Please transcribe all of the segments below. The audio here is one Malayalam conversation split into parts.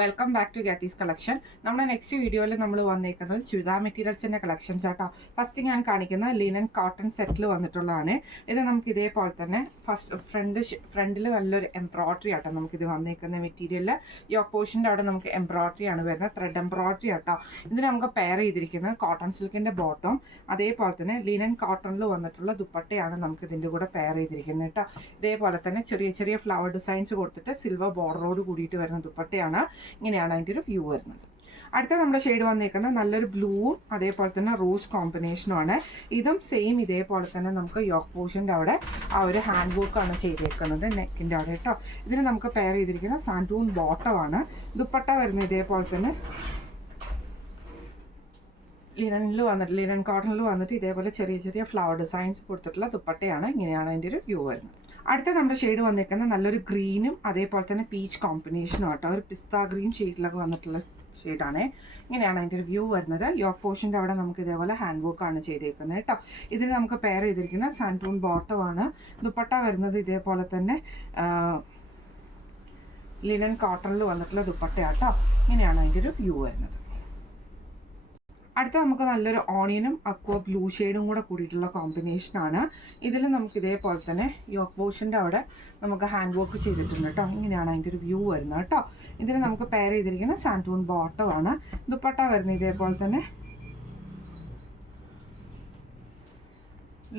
Welcome back to Gattis collection. നമ്മുടെ നെക്സ്റ്റ് വീഡിയോയിൽ നമ്മൾ വന്നേക്കുന്നത് ചുരിദാർ മെറ്റീരിയൽസിൻ്റെ കളക്ഷൻസ് ആട്ടോ. ഫസ്റ്റ് ഞാൻ കാണിക്കുന്നത് ലിനൻ കോട്ടൺ സെറ്റിൽ വന്നിട്ടുള്ളതാണ്. ഇത് നമുക്ക് ഇതേപോലെ തന്നെ ഫ്രണ്ടിൽ നല്ലൊരു എംബ്രോയ്ഡറി ആട്ടോ നമുക്കിത് വന്നേക്കുന്ന മെറ്റീരിയലിൽ. യോക്ക് പോർഷൻ്റെ അവിടെ നമുക്ക് എംബ്രോയ്ഡറി ആണ് വരുന്നത്, ത്രെഡ് എംബ്രോയ്ഡറി ആട്ടോ. ഇതിന് നമുക്ക് പെയർ ചെയ്തിരിക്കുന്നത് കോട്ടൺ സിൽക്കിൻ്റെ ബോട്ടം, അതേപോലെ തന്നെ ലിനൻ കോട്ടണിൽ വന്നിട്ടുള്ള ദുപ്പട്ടയാണ് നമുക്ക് ഇതിൻ്റെ കൂടെ പെയർ ചെയ്തിരിക്കുന്നത് കേട്ടോ. ഇതേപോലെ തന്നെ ചെറിയ ചെറിയ ഫ്ലവർ ഡിസൈൻസ് കൊടുത്തിട്ട് സിൽവർ ബോർഡറോട് കൂടിയിട്ട് വരുന്ന ദുപ്പട്ടയാണ്. ഇങ്ങനെയാണ് അതിൻ്റെ ഒരു വ്യൂ വരുന്നത്. അടുത്ത നമ്മുടെ ഷെയ്ഡ് വന്നേക്കുന്നത് നല്ലൊരു ബ്ലൂവും അതേപോലെ തന്നെ റോസ് കോമ്പിനേഷനുമാണ്. ഇതും സെയിം ഇതേപോലെ തന്നെ നമുക്ക് യോക്ക് പോർഷൻ്റെ അവിടെ ആ ഒരു ഹാൻഡ് വർക്കാണ് ചെയ്തേക്കുന്നത് നെക്കിൻ്റെ അവിടെ കേട്ടോ. ഇതിന് നമുക്ക് പെയർ ചെയ്തിരിക്കുന്ന സാൻറ്റൂൺ ബോട്ടമാണ്. ദുപ്പട്ട വരുന്നത് ഇതേപോലെ തന്നെ ലിനൻ കോട്ടണിൽ വന്നിട്ട് ഇതേപോലെ ചെറിയ ചെറിയ ഫ്ലവർ ഡിസൈൻസ് കൊടുത്തിട്ടുള്ള ദുപ്പട്ടയാണ്. ഇങ്ങനെയാണ് അതിൻ്റെ ഒരു വ്യൂ വരുന്നത്. അടുത്ത നമ്മുടെ ഷെയ്ഡ് വന്നേക്കുന്നത് നല്ലൊരു ഗ്രീനും അതേപോലെ തന്നെ പീച്ച് കോമ്പിനേഷനും ആട്ടോ. ഒരു പിസ്ത ഗ്രീൻ ഷെയ്ഡിലൊക്കെ വന്നിട്ടുള്ള ഷെയ്ഡാണ്. ഇങ്ങനെയാണ് അതിൻ്റെ ഒരു വ്യൂ വരുന്നത്. യോക്ക് പോർഷൻ്റെ അവിടെ നമുക്ക് ഇതേപോലെ ഹാൻഡ് വർക്കാണ് ചെയ്തേക്കുന്നത് കേട്ടോ. ഇതിന് നമുക്ക് പെയർ ചെയ്തിരിക്കുന്ന സാൻറ്റൂൺ ബോട്ടമാണ്. ദുപ്പട്ട വരുന്നത് ഇതേപോലെ തന്നെ ലിനൻ കോട്ടണിൽ വന്നിട്ടുള്ള ദുപ്പട്ടയാട്ടോ. ഇങ്ങനെയാണ് അതിൻ്റെ ഒരു വ്യൂ വരുന്നത്. അടുത്ത നമുക്ക് നല്ലൊരു ഓണിയനും അക്വ ബ്ലൂ ഷെയ്ഡും കൂടെ കൂടിയിട്ടുള്ള കോമ്പിനേഷനാണ്. ഇതിൽ നമുക്ക് ഇതേപോലെ തന്നെ യോക്ക് പോർഷൻ്റെ അവിടെ നമുക്ക് ഹാൻഡ് വർക്ക് ചെയ്തിട്ടുണ്ട് കേട്ടോ. ഇങ്ങനെയാണ് അതിൻ്റെ ഒരു വ്യൂ വരുന്നത് കേട്ടോ. ഇതിന് നമുക്ക് പെയർ ചെയ്തിരിക്കുന്ന സാൻറ്റൂൺ ബോട്ടമാണ്. ദുപ്പട്ട വരുന്നത് ഇതേപോലെ തന്നെ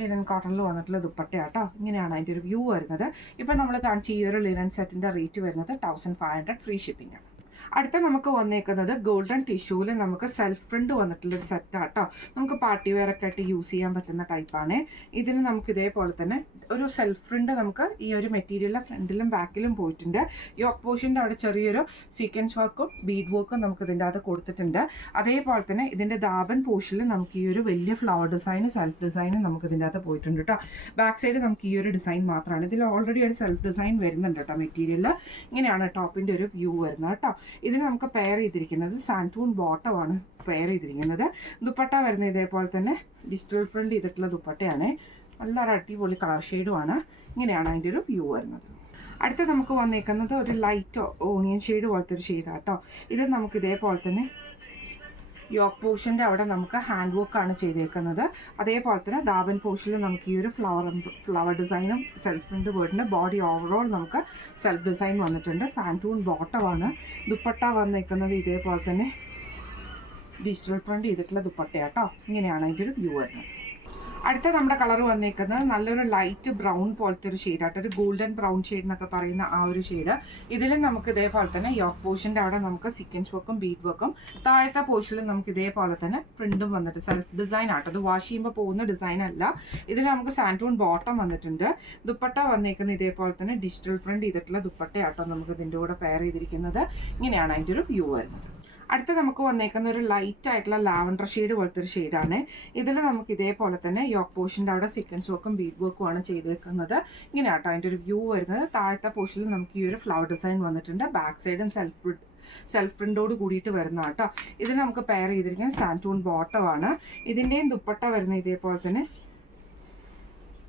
ലിനൻ കോട്ടണിൽ വന്നിട്ടുള്ള ദുപ്പട്ടയാട്ടോ. ഇങ്ങനെയാണ് അതിൻ്റെ ഒരു വ്യൂ വരുന്നത്. ഇപ്പം നമ്മൾ കാണിച്ച ഈ ഒരു ലിനൻ സെറ്റിൻ്റെ റേറ്റ് വരുന്നത് 1500 ഫ്രീ ഷിപ്പിംഗ് ആണ്. അടുത്ത നമുക്ക് വന്നേക്കുന്നത് ഗോൾഡൻ ടിഷ്യൂവിൽ നമുക്ക് സെൽഫ് പ്രിന്റ് വന്നിട്ടുള്ളൊരു സെറ്റാട്ടോ. നമുക്ക് പാർട്ടി വെയർ ഒക്കെ ആയിട്ട് യൂസ് ചെയ്യാൻ പറ്റുന്ന ടൈപ്പാണ്. ഇതിന് നമുക്ക് ഇതേപോലെ തന്നെ ഒരു സെൽഫ് പ്രിന്റ് നമുക്ക് ഈ ഒരു മെറ്റീരിയലിലെ ഫ്രണ്ടിലും ബാക്കിലും പോയിട്ടുണ്ട്. യോക്ക് പോർഷൻ്റെ അവിടെ ചെറിയൊരു സീക്വൻസ് വർക്കും ബീഡ് വർക്കും നമുക്ക് ഇതിൻ്റെ അകത്ത് കൊടുത്തിട്ടുണ്ട്. അതേപോലെ തന്നെ ഇതിൻ്റെ ദാബൻ പോർഷനിൽ നമുക്ക് ഈ ഒരു വലിയ ഫ്ലവർ ഡിസൈൻ സെൽഫ് ഡിസൈൻ നമുക്ക് ഇതിൻ്റെ അകത്ത് പോയിട്ടുണ്ട് കേട്ടോ. ബാക്ക് സൈഡ് നമുക്ക് ഈ ഒരു ഡിസൈൻ മാത്രമാണ്. ഇതിൽ ഓൾറെഡി ഒരു സെൽഫ് ഡിസൈൻ വരുന്നുണ്ട് കേട്ടോ മെറ്റീരിയലിൽ. ഇങ്ങനെയാണ് ടോപ്പിൻ്റെ ഒരു വ്യൂ വരുന്നത് കേട്ടോ. ഇതിന് നമുക്ക് പെയർ ചെയ്തിരിക്കുന്നത് സാൻറ്റൂൺ ബോട്ടമാണ് പെയർ ചെയ്തിരിക്കുന്നത്. ദുപ്പട്ട വരുന്നത് ഇതേപോലെ തന്നെ ഡിജിറ്റൽ പ്രിന്റ് ചെയ്തിട്ടുള്ള ദുപ്പട്ടയാണ്. നല്ലൊരു അടിപൊളി കളർ ഷെയ്ഡുമാണ്. ഇങ്ങനെയാണ് അതിൻ്റെ ഒരു വ്യൂ വരുന്നത്. അടുത്ത നമുക്ക് വന്നേക്കുന്നത് ഒരു ലൈറ്റ് ഓണിയൻ ഷെയ്ഡ് പോലത്തെ ഒരു ഷെയ്ഡാട്ടോ. ഇത് നമുക്ക് ഇതേപോലെ തന്നെ യോക്ക് പോർഷൻ്റെ അവിടെ നമുക്ക് ഹാൻഡ് വർക്കാണ് ചെയ്തേക്കുന്നത്. അതേപോലെ തന്നെ ദാബൻ പോർഷനിൽ നമുക്ക് ഈ ഒരു ഫ്ലവർ ഡിസൈനും സെൽഫ് പ്രിന്റ് പോയിട്ടുണ്ട്. ബോഡി ഓവറോൾ നമുക്ക് സെൽഫ് ഡിസൈൻ വന്നിട്ടുണ്ട്. സാൻറ്റൂൺ ബോട്ടമാണ്. ദുപ്പട്ട വന്നേക്കുന്നത് ഇതേപോലെ തന്നെ ഡിജിറ്റൽ പ്രിന്റ് ചെയ്തിട്ടുള്ള ദുപ്പട്ടയാട്ടോ. ഇങ്ങനെയാണ് അതിൻ്റെ ഒരു വ്യൂ വരുന്നത്. അടുത്ത നമ്മുടെ കളർ വന്നേക്കുന്നത് നല്ലൊരു ലൈറ്റ് ബ്രൗൺ പോലത്തെ ഒരു ഷെയ്ഡാട്ടോ. ഒരു ഗോൾഡൻ ബ്രൗൺ ഷെയ്ഡ് എന്നൊക്കെ പറയുന്ന ആ ഒരു ഷെയ്ഡ്. ഇതിലും നമുക്ക് ഇതേപോലെ തന്നെ യോക്ക് പോർഷൻ്റെ അവിടെ നമുക്ക് സീക്വൻസ് വർക്കും ബീഡ് വർക്കും, താഴത്തെ പോർഷനിൽ നമുക്ക് ഇതേപോലെ തന്നെ പ്രിന്റും വന്നിട്ട് സെൽഫ് ഡിസൈൻ ആട്ടോ. അത് വാഷ് ചെയ്യുമ്പോൾ പോകുന്ന ഡിസൈൻ അല്ല. ഇതിൽ നമുക്ക് സാൻറ്റൂൺ ബോട്ടം വന്നിട്ടുണ്ട്. ദുപ്പട്ട വന്നേക്കുന്നത് ഇതേപോലെ തന്നെ ഡിജിറ്റൽ പ്രിന്റ് ചെയ്തിട്ടുള്ള ദുപ്പട്ടയാട്ടോ നമുക്ക് ഇതിൻ്റെ കൂടെ പെയർ ചെയ്തിരിക്കുന്നത്. ഇങ്ങനെയാണ് അതിൻ്റെ ഒരു വ്യൂ വരുന്നത്. അടുത്ത നമുക്ക് വന്നേക്കുന്ന ഒരു ലൈറ്റ് ആയിട്ടുള്ള ലാവൻഡർ ഷെയ്ഡ് പോലത്തെ ഒരു ഷെയ്ഡാണ്. ഇതിൽ നമുക്ക് ഇതേപോലെ തന്നെ യോക്ക് പോർഷൻ്റെ അവിടെ സീക്വൻസ് വർക്കും ബീഡ് വർക്കും ആണ് ചെയ്തേക്കുന്നത്. ഇങ്ങനെയാട്ടോ അതിൻ്റെ ഒരു വ്യൂ വരുന്നത്. താഴത്തെ പോർഷനിൽ നമുക്ക് ഈ ഒരു ഫ്ലവർ ഡിസൈൻ വന്നിട്ടുണ്ട്. ബാക്ക് സൈഡും സെൽഫ് പ്രിന്റോട് കൂടിയിട്ട് വരുന്ന കേട്ടോ. ഇതിന് നമുക്ക് പെയർ ചെയ്തിരിക്കുന്നത് സാൻറ്റൂൺ ബോട്ടമാണ്. ഇതിൻ്റെയും ദുപ്പട്ട വരുന്നത് ഇതേപോലെ തന്നെ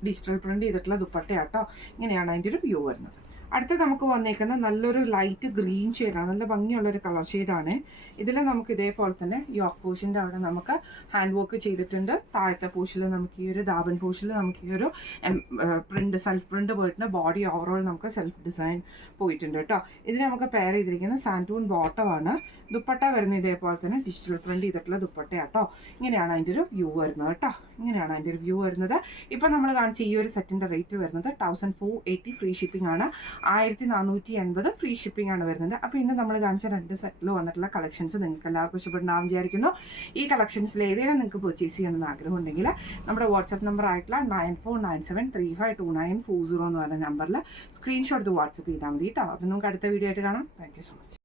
ഡിജിറ്റൽ പ്രിന്റ് ചെയ്തിട്ടുള്ള ദുപ്പട്ടയാട്ടോ. ഇങ്ങനെയാണ് അതിൻ്റെ ഒരു വ്യൂ വരുന്നത്. അടുത്ത നമുക്ക് വന്നേക്കുന്നത് നല്ലൊരു ലൈറ്റ് ഗ്രീൻ ഷെയ്ഡാണ്. നല്ല ഭംഗിയുള്ളൊരു കളർ ഷെയ്ഡാണ്. ഇതിൽ നമുക്ക് ഇതേപോലെ തന്നെ യോക്ക് പോർഷൻ്റെ അവിടെ നമുക്ക് ഹാൻഡ് വർക്ക് ചെയ്തിട്ടുണ്ട്. താഴത്തെ പോർഷനിൽ നമുക്ക് ഈ ഒരു ദാബൻ പോർഷനിൽ നമുക്ക് ഈ ഒരു സെൽഫ് പ്രിന്റ് പോയിട്ടുണ്ട്. ബോഡി ഓവറോൾ നമുക്ക് സെൽഫ് ഡിസൈൻ പോയിട്ടുണ്ട് കേട്ടോ. ഇതിന് നമുക്ക് പെയർ ചെയ്തിരിക്കുന്നത് സാൻറ്റൂൺ ബോട്ടമാണ്. ദുപ്പട്ട വരുന്നത് ഇതേപോലെ തന്നെ ഡിജിറ്റൽ പ്രിന്റ് ചെയ്തിട്ടുള്ള ദുപ്പട്ടയാട്ടോ. ഇങ്ങനെയാണ് അതിൻ്റെ ഒരു വ്യൂ വരുന്നത് കേട്ടോ. ഇങ്ങനെയാണ് അതിൻ്റെ ഒരു വ്യൂ വരുന്നത്. ഇപ്പം നമ്മൾ കാണിച്ച ഈ ഒരു സെറ്റിൻ്റെ റേറ്റ് വരുന്നത് 1480 ഫ്രീ ഷിപ്പിംഗ് ആണ്. 1480 ഫ്രീ ഷിപ്പിംഗ് ആണ് വരുന്നത്. അപ്പോൾ ഇന്ന് നമ്മൾ കാണിച്ച 2 സെറ്റിൽ വന്നിട്ടുള്ള കളക്ഷൻസ് നിങ്ങൾക്ക് എല്ലാവർക്കും ഇഷ്ടപ്പെട്ടുണ്ടാവും വിചാരിക്കുന്നു. ഈ കളക്ഷൻസിൽ ഏതെങ്കിലും നിങ്ങൾക്ക് പർച്ചേസ് ചെയ്യണമെന്ന് ആഗ്രഹം ഉണ്ടെങ്കിൽ നമ്മുടെ വാട്സപ്പ് നമ്പർ ആയിട്ടുള്ള 9497352940 എന്ന് പറഞ്ഞ നമ്പറിൽ സ്ക്രീൻഷോട്ട് വാട്സപ്പ് ചെയ്താൽ മതി കേട്ടോ. അപ്പോൾ നമുക്ക് അടുത്ത വീഡിയോ ആയിട്ട് കാണാം. Thank you so much.